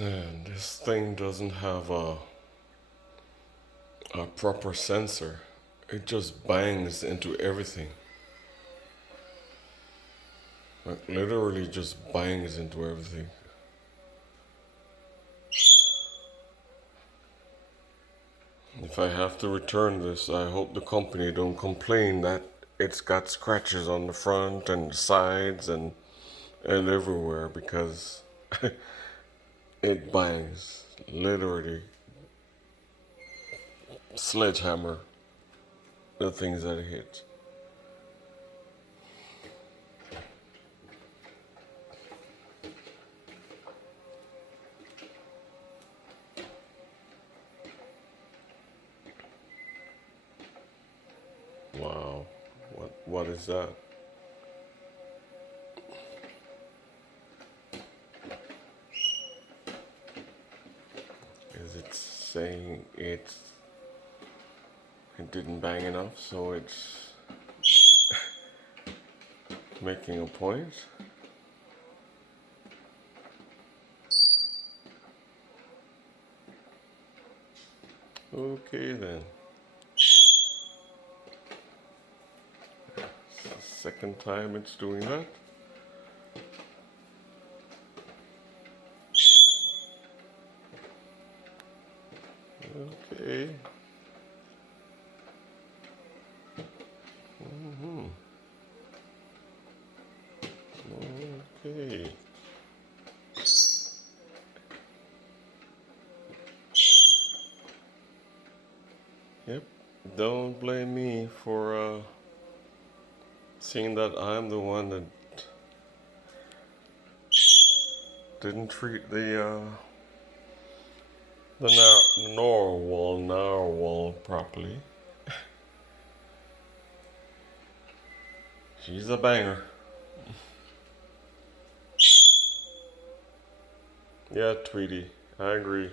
And this thing doesn't have a proper sensor. It just bangs into everything. Like literally just bangs into everything. If I have to return this, I hope the company don't complain that it's got scratches on the front and the sides and everywhere, because it bangs. Literally sledgehammer the things that it hits. Wow. What is that? Is it saying it didn't bang enough, so it's making a point? Okay then. It's the second time it's doing that. Okay. Okay. Yep. Don't blame me for seeing that I'm the one that didn't treat the narwhal properly. She's a banger. Yeah, Tweety, I agree.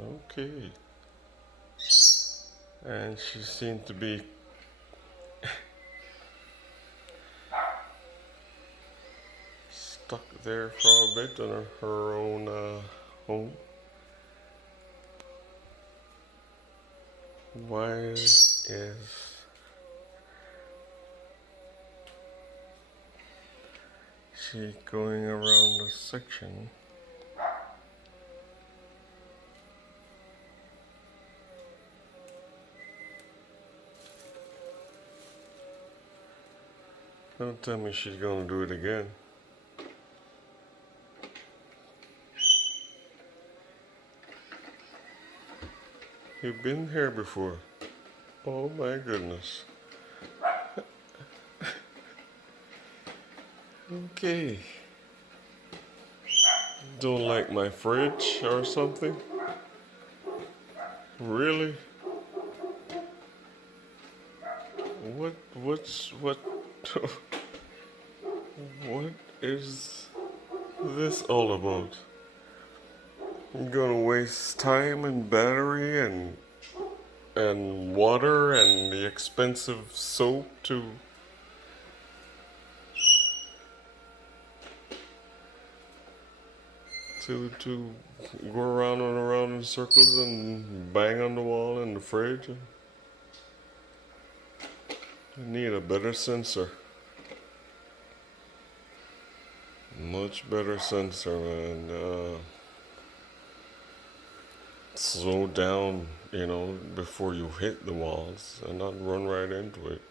Okay. And she seemed to be stuck there for a bit on her own home. Why is she going around the section? Don't tell me she's gonna do it again. You've been here before. Oh my goodness. Okay. Don't like my fridge or something? Really? What what is this all about? I'm gonna waste time and battery and water and the expensive soap to go around and around in circles and bang on the wall in the fridge. I need a better sensor. Much better sensor, man. Slow down, before you hit the walls and not run right into it.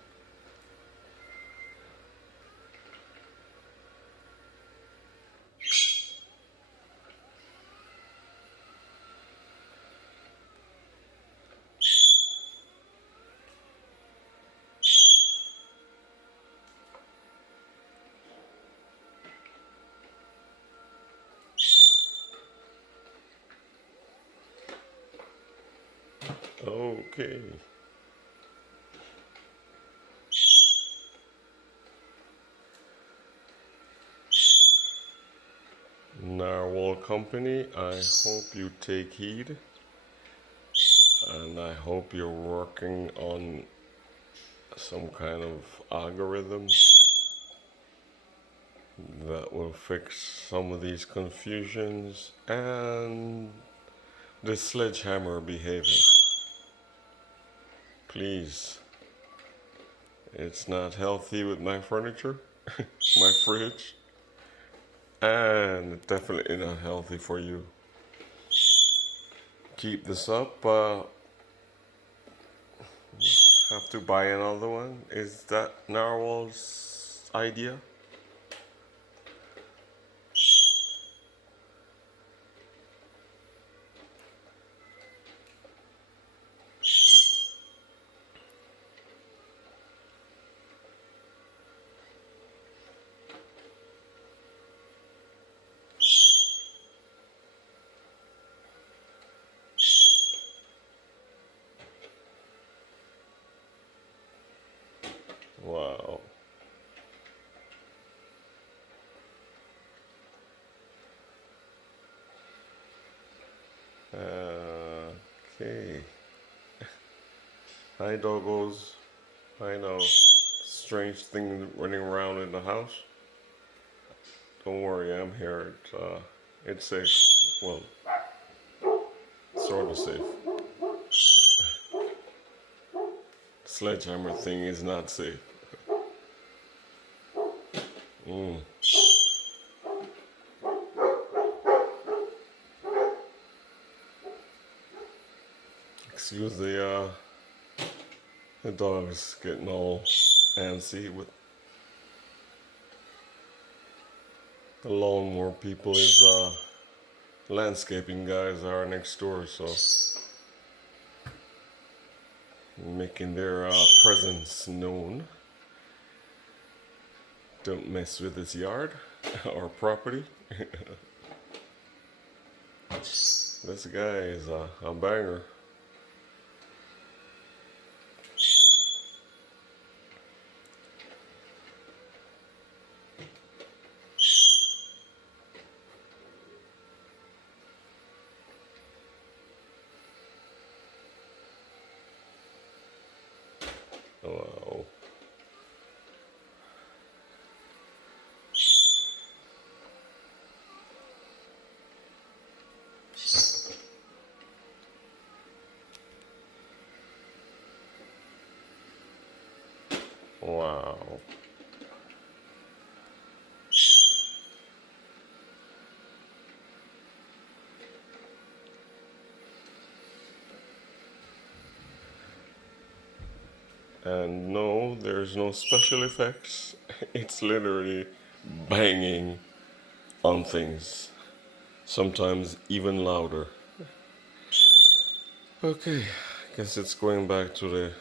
Okay. Narwhal Company, I hope you take heed, and I hope you're working on some kind of algorithm that will fix some of these confusions and the sledgehammer behavior. Please, it's not healthy with my furniture, my fridge, and definitely not healthy for you. Keep this up. Have to buy another one. Is that Narwhal's idea? Wow. Okay. Hi, doggos. I know. Strange thing running around in the house. Don't worry, I'm here. It's safe. Well, sort of safe. Sledgehammer thing is not safe. Mm. Excuse the dog's getting all antsy with the lawnmower people. Is landscaping guys are next door, so making their presence known. Don't mess with his yard or property. This guy is a banger. Wow. Wow. And no, there's no special effects. It's literally banging on things. Sometimes even louder. Okay, guess it's going back to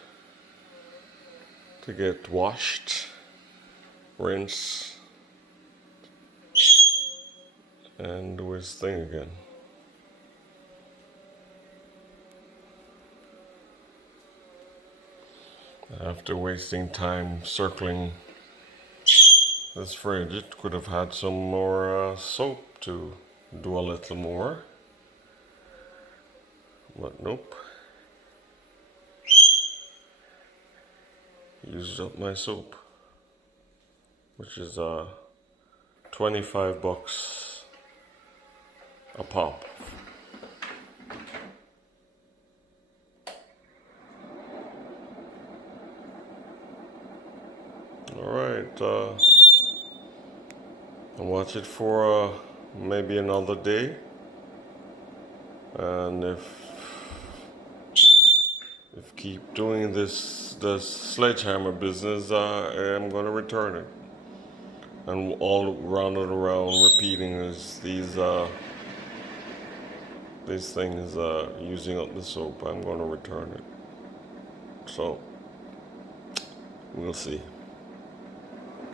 get washed, rinse, and do his thing again. After wasting time circling this fridge, it could have had some more soap to do a little more. But nope. Used up my soap, which is $25 a pop. Alright, I'll watch it for maybe another day. And if keep doing the sledgehammer business, I'm gonna return it. And all round and around repeating is these things using up the soap. I'm gonna return it. So we'll see.